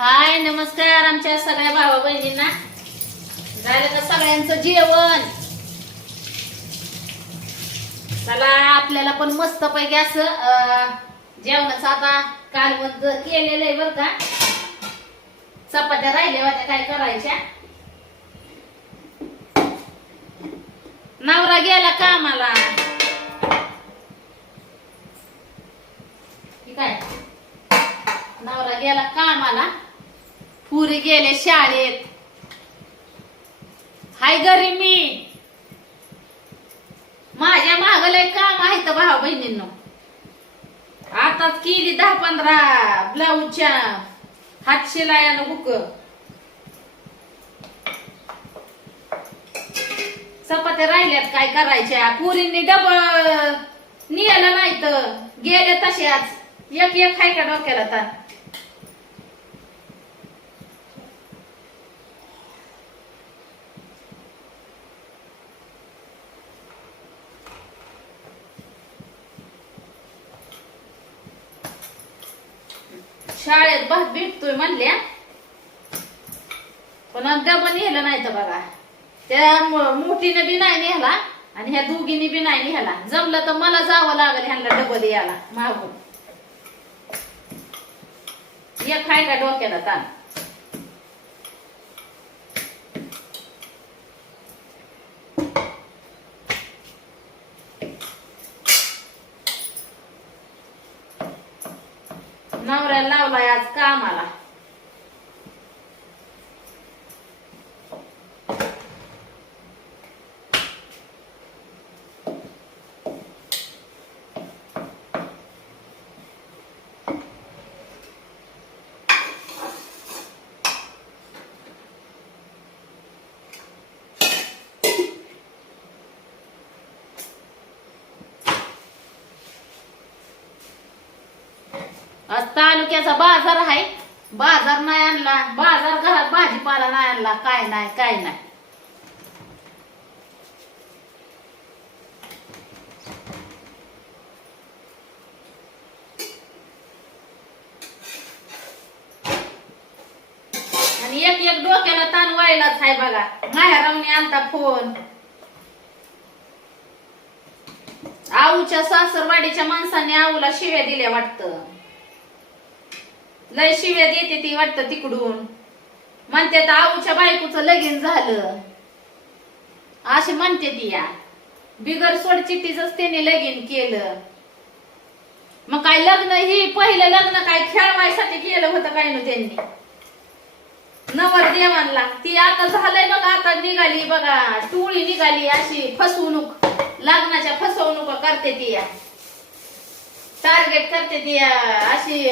हाय नमस्कार आमच्या सगळ्या भावा बहिणींना. झालं का सगळ्यांचं जेवण? चला आपल्याला पण मस्त पैकी असं जेवणाचं आता कालवण केलेलं आहे बरं का. चपात्या राहिल्या होत्या काय करायच्या? नवरा गेला कामाला. ठीक आहे नवरा गेला कामाला. पुरी गेले शाळेत. हाय घरी मी. माझ्या मागलंय काम आहे तर भाऊ बहिणींनो. आताच केली दहा पंधरा ब्लाऊजच्या हात शिलायानं बुक चपात्या राहिल्यात काय करायच्या? पुरींनी डबल नियाला नाही तर गेले तशाच एक एक हाय का डोक्याला तर शाळेत भात भेटतोय म्हणल्या पण अद्याप नेलं नाही तर बघा. त्या मोठीने बी नाही नेला आणि ह्या दोघींनी बी नाही नेला. जमलं तर मला जावं लागल ह्यांना डबल यायला मागून. एक हाय का डोक्याला ताण? नवऱ्याला लावलाय आज कामाला आज तालुक्याचा बाजार आहे. बाजार नाही आणला. बाजार घरात भाजीपाला नाही आणला. काय नाही काय नाही. आणि एक एक डोक्याला ताण व्हायलाच आहे बघा. माहेरावने आणता फोन. आऊच्या सासरवाडीच्या माणसाने आऊला शिव्या दिल्या वाटतं. लय शिव्या देते ती वाटतं तिकडून. म्हणते तर आऊच्या बायकोचं लगीन झालं. अशी म्हणते ती या बिगर सोडचिटीच त्याने लगीन केलं. मग काय लग्न ही पहिलं लग्न काय खेळवायसाठी केलं होतं काय ना त्यांनी? नवर देवांना ती आता झालंय बघा आता निघाली बघा टोळी निघाली अशी फसवणूक. लग्नाच्या फसवणूक करते ती या टार्गेट करते ती अशी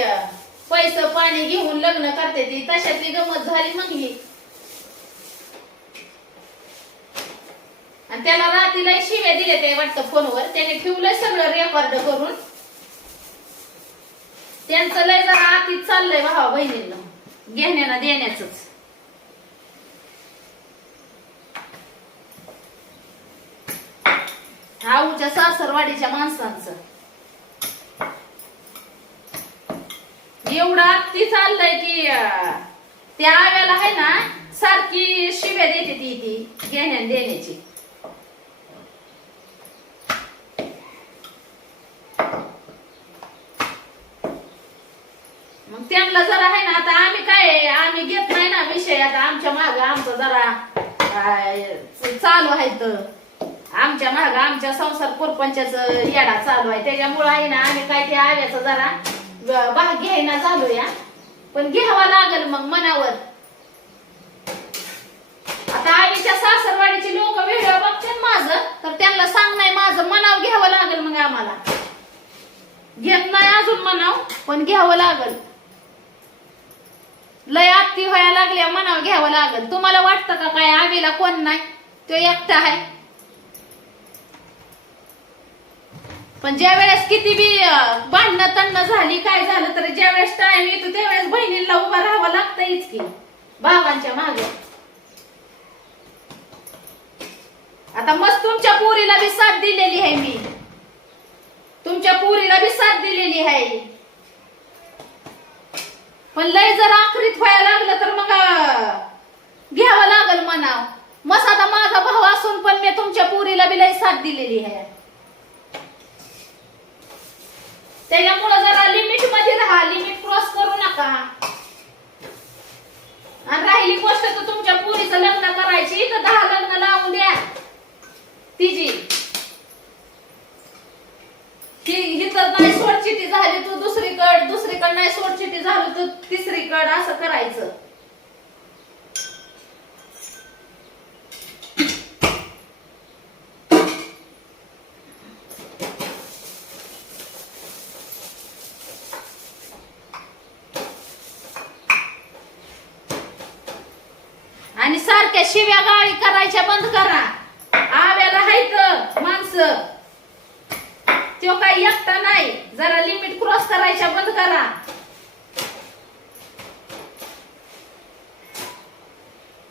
पैसे पाणी घेऊन लग्न करते ती. तशातली गमत झाली मग ही. आणि त्याला रात्रीला शिव्या दिले ते वाटतं फोनवर. त्याने ठेवलंय सगळं रेकॉर्ड करून. त्यांचं लय जरा आतीत चाललंय भावा बहिणींना. घेण्याला देण्याच आऊच्या सासरवाडीच्या माणसांचं. एवढं ती चाललंय की त्या आव्याला आहे ना सारखी शिव्या देते ती ती घेण्या देण्याची. मग त्यांना जरा आहे ना आता आम्ही काय आम्ही घेत नाही ना विषय आता आमच्या माग आमचं जरा चालू आहे तर. आमच्या माग आमच्या संसार परपंचाच येडा चालू आहे त्याच्यामुळे आहे ना आम्ही काय ते आव्याचं जरा भाग घ्यायना चालूया पण घ्यावा लागल मग मनावर. आता आईच्या सासरवाडीची लोक व्हिडिओ बघतात माझं तर त्यांना सांग नाही माझं मनाव घ्यावं लागल मग आम्हाला. घेत नाही अजून मनाव पण घ्यावं लागल. लय आत्ती व्हायला लागल्या मनाव घ्यावं लागल. तुम्हाला वाटतं का काय? आवीला कोण नाही? तो एकटा आहे. पण ज्या वेळेस किती बी भांडणं तंडणं झाली काय झालं तर ज्या वेळेस टाइम येतो त्यावेळेस बहिणीला उभा राहावं लागतंच की. भावांच्या मागे. आता मस्त तुमच्या पोरीला बी साथ दिलेली आहे मी. तुमच्या पोरीला बी साथ दिलेली आहे. पण लय जर आखरीत व्हायला लागलं तर मग घ्यावं लागल मना मस आता माझा भाव असून पण मी तुमच्या पोरीला बी लय साथ दिलेली आहे. त्याच्यामुळं जरा लिमिटमध्ये राहा. लिमिट क्रॉस करू नका. आणि राहिली गोष्ट तर तुमच्या पुरीचं लग्न करायची. तर दहा लग्न लावून द्या. तिची. ही नाही सोडचिटी झाली तू दुसरीकड. दुसरीकड नाही सोडचिटी झाली तू तिसरीकड असं करायचं आणि सारख्या शिव्या गाळी करायच्या बंद करा आव्याला हायत माणसं तो काही एकटा नाही. जरा लिमिट क्रॉस करायच्या बंद करा.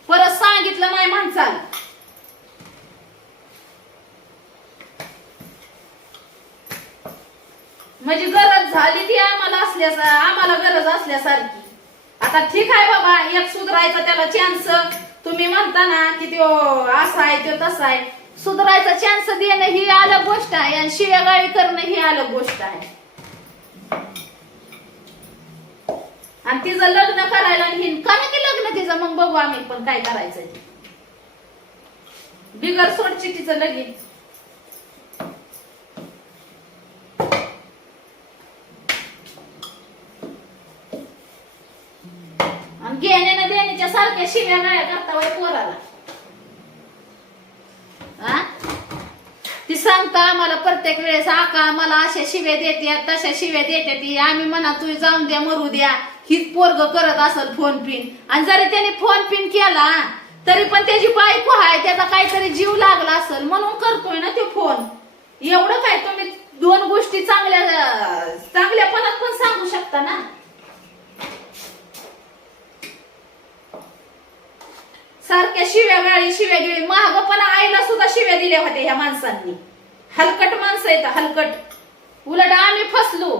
परत सांगितलं नाही माणसाला म्हणजे गरज झाली ती आम्हाला असल्यास आम्हाला गरज असल्यासारखी. आता ठीक आहे बाबा एक सुधरायचा त्याला चान्स तुम्ही म्हणता ना की तो असा आहे तो तसा आहे. सुधारायचा चान्स देणं ही अलग गोष्ट आहे आणि शिव्यागाळी करणं ही अलग गोष्ट आहे. आणि तिचं लग्न करायला आणि हिन का की लग्न तिचं? मग बघू आम्ही पण काय करायचं बिगर सोडची तिचं लगीन. आणि घेण्यानं देण्याच्या सारख्या शिव्या गाळ्या करता वय पोराला. हा? ती सांगता आम्हाला प्रत्येक वेळेस आका आम्हाला अशा शिव्या देते तशा शिव्या देते ती. आम्ही म्हणा तू जाऊन द्या मरू द्या. हीच पोरग करत असल फोन पिन आणि जरी त्याने फोन पिन केला तरी पण त्याची बायको आहे त्याचा काहीतरी जीव लागला असेल. म्हणून करतोय ना ते फोन एवढं काय तुम्ही दोन गोष्टी चांगल्या चांगल्यापणात पण सांगू शकता ना? सारख्या शिव्या गाळी शिव्या गिळी महाग पण आईला सुद्धा शिव्या दिल्या होत्या ह्या माणसांनी. हलकट माणसं आहेत हलकट. उलट आम्ही फसलो.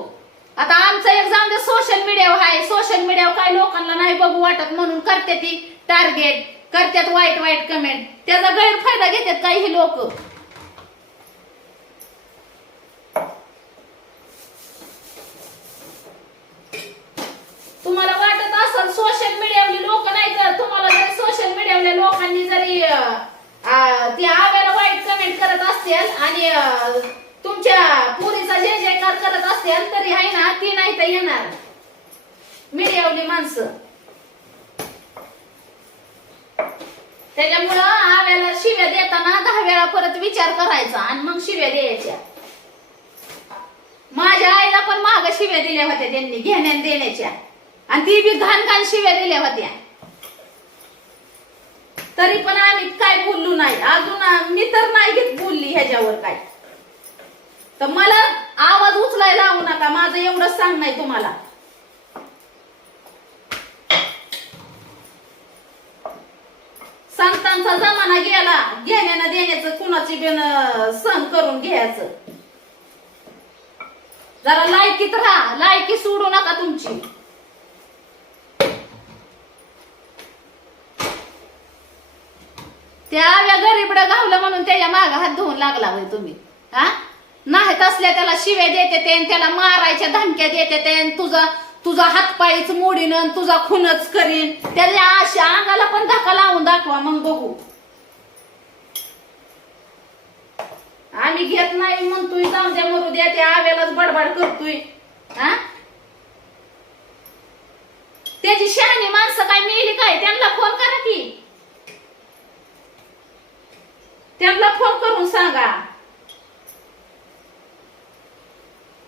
आता आमचं एक जाऊन सोशल मीडियावर आहे सोशल मीडियावर काय लोकांना नाही बघू वाटत म्हणून करते ती टार्गेट करतात वाईट वाईट कमेंट त्याचा गैरफायदा घेतात काही लोक. तुम्हाला वाटत असेल सोशल मीडियावरील लोक नाही तर तुम्हाला जर सोशल मीडियावरील लोकांनी जरी अं, ती आव्याला वाईट कमेंट करत असतील आणि तुमच्या पुरीचा जे जयकार करत असतील तरी आहे ना ती नाही तर येणार. मीडियावली माणसं. त्याच्यामुळं आव्याला शिव्या देताना दहा वेळा परत विचार करायचा आणि मग शिव्या द्यायच्या. माझ्या आईला पण माग शिव्या दिल्या होत्या त्यांनी घेण्या देण्याच्या. आणि ती बी घाण घाण शिव्या दिल्या होत्या. तरी पण आम्ही काय बोललो नाही. अजून मी तर नाही घेत बोलली ह्याच्यावर काय. तर मला आवाज उचलायला लावू नका. माझं एवढंच सांग नाही तुम्हाला. संतांचा जमाना गेला. घेण्यानं देण्याचं कुणाची बिन सहन करून घ्यायचं. जरा लायकीत राहा. लायकी सोडू नका तुमची. त्या या गरीबडं गावलं म्हणून त्याच्या माग हात धुवून लागला होय तुम्ही. हा? नाही तसल्या त्याला शिव्या देते ते त्याला मारायच्या धमक्या देते ते तुझा तुझा हातपायच मोडीन आणि तुझा खूनच करीन. त्याच्या अशा अंगाला पण धक्का लावून दाखवा मग बघू. आम्ही घेत नाही म्हणतोय जाऊन द्या मरू द्या त्या आव्यालाच बडबड करतोय. हा? त्याची शहाणी माणसं काय मिळली काय? त्यांना फोन करा की. त्यांना फोन करून सांगा.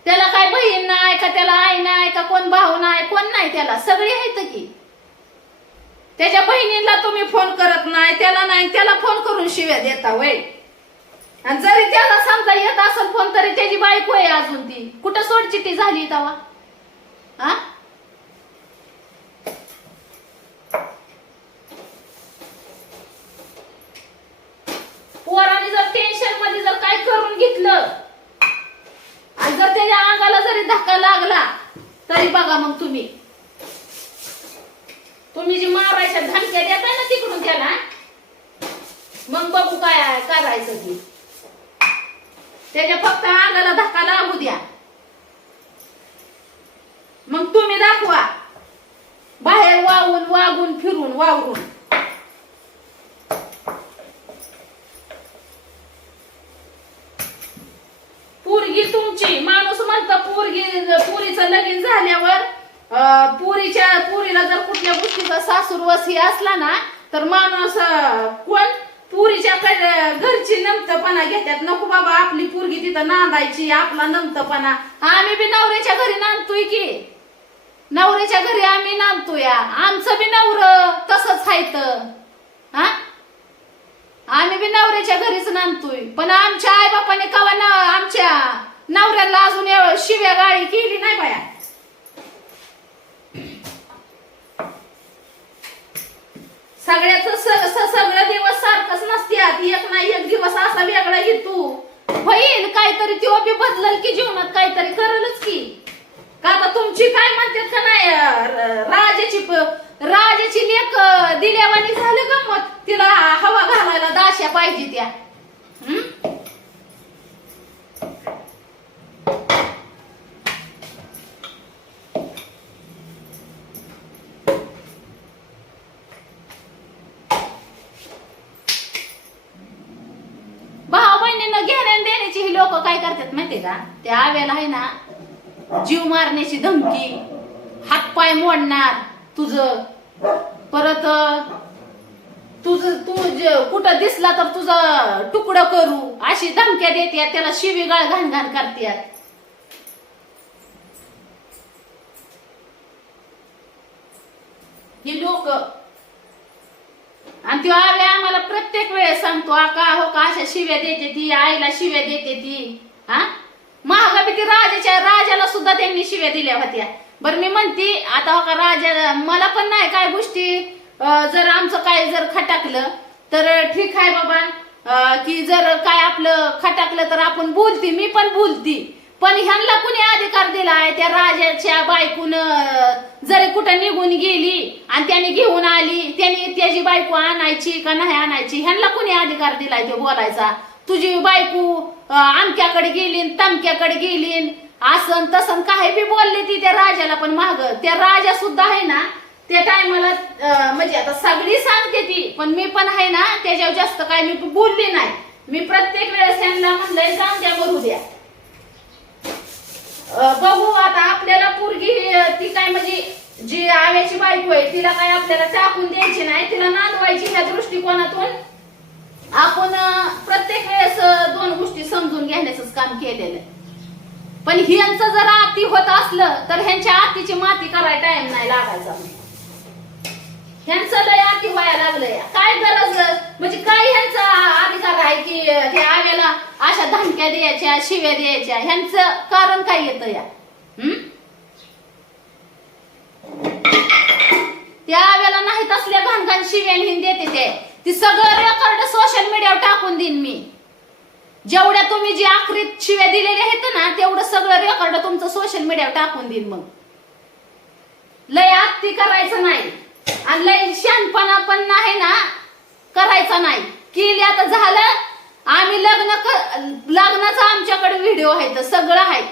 त्याला काय बहीण नाही का त्याला आई नाही का कोण भाऊ नाही कोण नाही त्याला सगळी आहेत की. त्याच्या बहिणीला तुम्ही फोन करत नाही त्याला नाही त्याला फोन करून शिव्या देता वय आणि जरी त्याला समजा येत असेल फोन तरी त्याची बायको आहे अजून ती. कुठं सोडचिट्टी झाली तवा हा? पोराने जर टेन्शनमध्ये जर काय करून घेतलं आणि जर त्याच्या अंगाला जरी धक्का लागला तरी बघा मग तुम्ही. तुम्ही जी मारायच्या धमक्या देताय ना तिकडून त्याला मग बघू काय करायचं ती. त्याच्या फक्त अंगाला धक्का लागू द्या. मग तुम्ही दाखवा. बाहेर वाहून वागून फिरून वावरून पोरगी तुमची माणूस म्हणतो पोरगी पुरीचं लगीन झाल्यावर पुरीच्या पुरीला जर कुठल्या गोष्टीचा सासूरवासी असला ना तर माणूस कोण? पुरीच्या घरची नमतपणा घेतात नको बाबा आपली पोरगी तिथं नांदायची आपला नमतपणा आम्ही बी नवऱ्याच्या घरी नांदतोय की. नवऱ्याच्या घरी आम्ही नांदतोय. आमचं बी नवर तसंच हायत. हा? आम्ही बी नवऱ्याच्या घरीच नांदतोय. पण आमच्या आई बापाने कवा ना आमच्या नवऱ्याला अजून शिव्या गाळी केली नाही बाया. सगळ्याच सगळं दिवस सारखंच नसत्यात एक ना एक दिवस असा वेगळा येतो होईल काहीतरी तो बी बदलल की जीवनात काहीतरी करलच की. का आता तुमची काय म्हणतात का नाही राजाची राजाची लेख दिल्यावानी झालं का मग तिला हवा घालायला दाश्या पाहिजे त्या हं? भाऊ बहिणीनं घेण्या देण्याची ही लोक काय करतात माहितीये का त्या आव्याला आहे ना जीव मारण्याची धमकी. हातपाय मोडणार तुझं. परत तुझ तू कुठं दिसला तर तुझं तुकडं करू. अशी धमक्या देतात त्याला शिवीगाळ घाण घाण करतात ही लोक. आणि ती आवे आम्हाला प्रत्येक वेळेस सांगतो आका हो का अशा शिव्या देते ती आईला शिव्या देते ती. हा? महागा बी ती राजाच्या राजाला सुद्धा त्यांनी शिव्या दिल्या होत्या. बरं मी म्हणते आता हो का राजा मला पण नाही काय गोष्टी जर आमचं काय जर खटाकलं तर ठीक आहे बाबा. की जर काय आपलं खटाकलं तर आपण बोलती मी पण बोलती. पण ह्यांना कुणी अधिकार दिलाय त्या राजाच्या बायकून जरी कुठं निघून गेली आणि त्याने घेऊन आली त्याने त्याची बायको आणायची का नाही आणायची? ह्यांना कुणी अधिकार दिलाय तो बोलायचा? तुझी बायको आमक्याकडे गेलीन तमक्याकडे गेलीन. असं तसं काही बी बोलले ती त्या राजाला पण माग. त्या राजा सुद्धा आहे ना त्या टायमाला म्हणजे आता सगळी सांगते ती पण मी पण आहे ना त्याच्यावर जास्त काय मी बोलली नाही. मी प्रत्येक वेळेस त्यांना म्हणलंय जाऊन द्या बरू द्या. बघू आता आपल्याला पोरगी ती काय म्हणजे जी आव्याची बायको आहे तिला काय आपल्याला टाकून द्यायची नाही तिला नांदवायची ह्या दृष्टिकोनातून? आपण प्रत्येक वेळेस दोन गोष्टी समजून घेण्याच काम केलेलं आहे. पण ह्यांचं जर आती होत असलं तर ह्यांच्या आतीची माती करायला टाइम नाही लागायचा. ह्यांचं लय आती व्हायला लागलंय. काय गरज? म्हणजे काय ह्यांचा अधिकार आहे की हे आव्याला अशा धमक्या द्यायच्या शिव्या द्यायच्या? ह्यांचं कारण काय येतं या? हम्म? त्या आव्याला नाहीत असल्या घाणघाण शिव्या लिहून देते ते. ती सगळं रेकॉर्ड सोशल मीडियावर टाकून देईन मी. जेवढ्या तुम्ही जी आखरीत शिव्या दिलेल्या आहेत ना तेवढं सगळं रेकॉर्ड तुमचं सोशल मीडियावर टाकून देईन मग. लय आत्ती करायचं नाही. आणि लय शानपणा पण नाही ना करायचा नाही. केली आता झालं आम्ही लग्न लग्नाचा आमच्याकडे व्हिडिओ आहे तर सगळं आहे.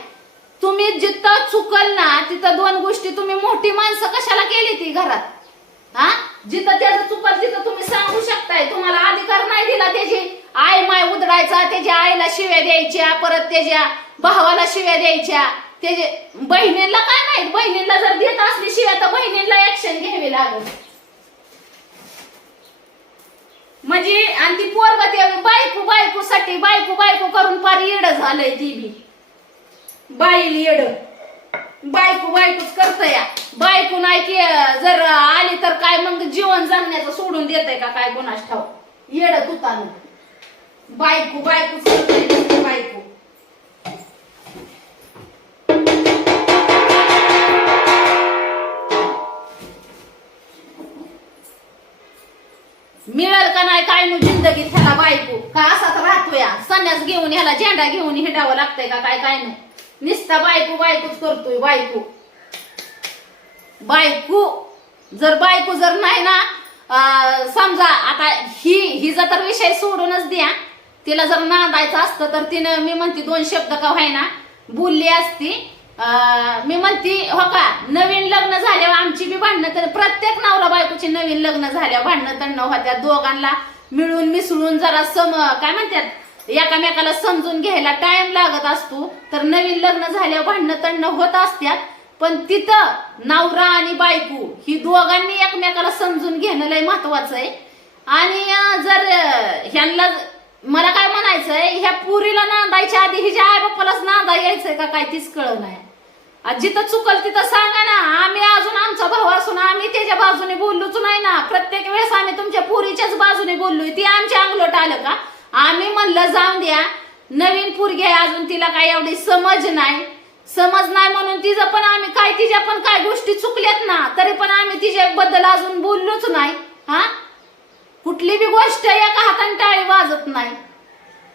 तुम्ही जिथं चुकल ना तिथं दोन गोष्टी तुम्ही मोठी माणसं कशाला केली ती घरात? हा? जिथं त्याचं चुकल तिथं तुम्ही सांगू शकताय. तुम्हाला अधिकार नाही दिला त्याची. आई माय उदडायचा त्याच्या आईला शिव्या द्यायच्या परत त्याच्या भावाला शिव्या द्यायच्या. त्याचे बहिणींना काय माहीत? बहिणींना जर देत असली शिव्या तर बहिणींना ऍक्शन घ्यावी लागेल. म्हणजे आणि ती पोरग ते बायको बायको साठी बायको बायको करून फार येड झालंय ती बी. बाईल येड. बायको बायकोच करत या बायको नाही की जर आली तर काय मग जीवन जगण्याचं सोडून देत का काय कोणास ठाव येड तुतान बायको बायको बायको. मिळेल का नाही काय नु जिंदगीत ह्याला बायको? का असाच राहतो या संन्यास घेऊन ह्याला झेंडा घेऊन हिंडावं लागतंय का काय काय नाही निस्ता बायको बायकोच करतोय बायको. बायको जर बायको जर नाही ना समजा आता ही हिचा तर विषय सोडूनच द्या. तिला जर नांदायचं असतं तर तिनं मी म्हणते दोन शब्द का व्हायना? बोलली असती. मी म्हणते हो का नवीन लग्न झाल्यावर आमची बी भांडणं तर प्रत्येक नवरा बायकोची नवीन लग्न झाल्यावर भांडणं तंडणं होत्या. दोघांना मिळून मिसळून जरा सम काय म्हणतात एकामेकाला समजून घ्यायला टाइम लागत असतो. तर नवीन लग्न झाल्यावर भांडणं तंडणं होत असत्यात. पण तिथं नवरा आणि बायको ही दोघांनी एकमेकाला समजून घेणं लय महत्वाचं आहे. आणि जर ह्यांना मला काय म्हणायचंय ह्या पुरीला नांदायच्या आधी हिच्या आई बाप्पालाच नांदा यायचंय का काय तीच कळ नाही. जिथं चुकल तिथं सांगा ना आम्ही अजून आमचा भाऊ असून आम्ही त्याच्या बाजूने बोललोच नाही ना. प्रत्येक वेळेस आम्ही तुमच्या पुरीच्याच बाजूने बोललोय ती आमच्या अंगलोट आलं का? आम्ही म्हणलं जाऊन द्या नवीन पुरगी आहे अजून तिला काही एवढी समज नाही. समज नाही म्हणून तिचं पण आम्ही काय तिच्या पण काय गोष्टी चुकल्यात ना तरी पण आम्ही तिच्याबद्दल अजून बोललोच नाही हा? कुठली बी गोष्ट एका हाताने टाळी वाजत नाही.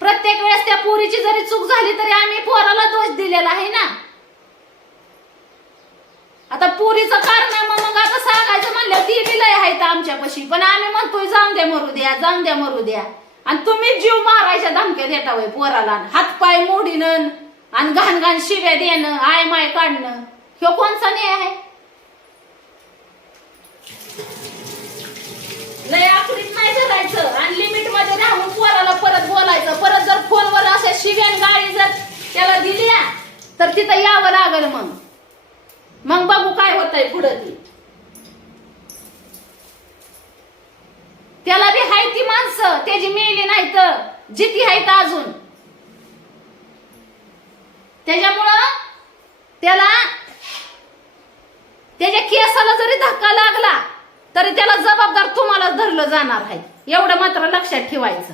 प्रत्येक वेळेस त्या पोरीची जरी चूक झाली तरी आम्ही पोराला दोष दिलेला आहे ना? आता पोरीचं कारण आहे मग आता सांगायचं म्हणलं ती बी लय आहेत आमच्यापाशी. पण आम्ही म्हणतोय जाऊन द्या मरू द्या जाऊन द्या मरू द्या. आणि तुम्ही जीव मारायच्या धमक्या देता वय पोराला. हातपाय मोडीन. आणि घाण घाण शिव्या देणं आय माय काढणं ह्यो कोणचा न्याय आहे? लय आकडीत नाही धरायचं आणि लिमिटमध्ये राहून पोराला परत बोलायचं. परत जर फोनवर अशा शिव्या आणि गाडी जर त्याला दिली तर तिथं यावं लागल मग. मग बघू काय होतंय पुढं ती. त्याला बी हाय ती माणसं. त्याची मेली नाही तर जिती हायत अजून. त्याच्यामुळं त्याला त्याच्या केसाला जरी धक्का लागला तरी त्याला जबाबदार तुम्हाला धरलं जाणार आहे. एवढं मात्र लक्षात ठेवायचं.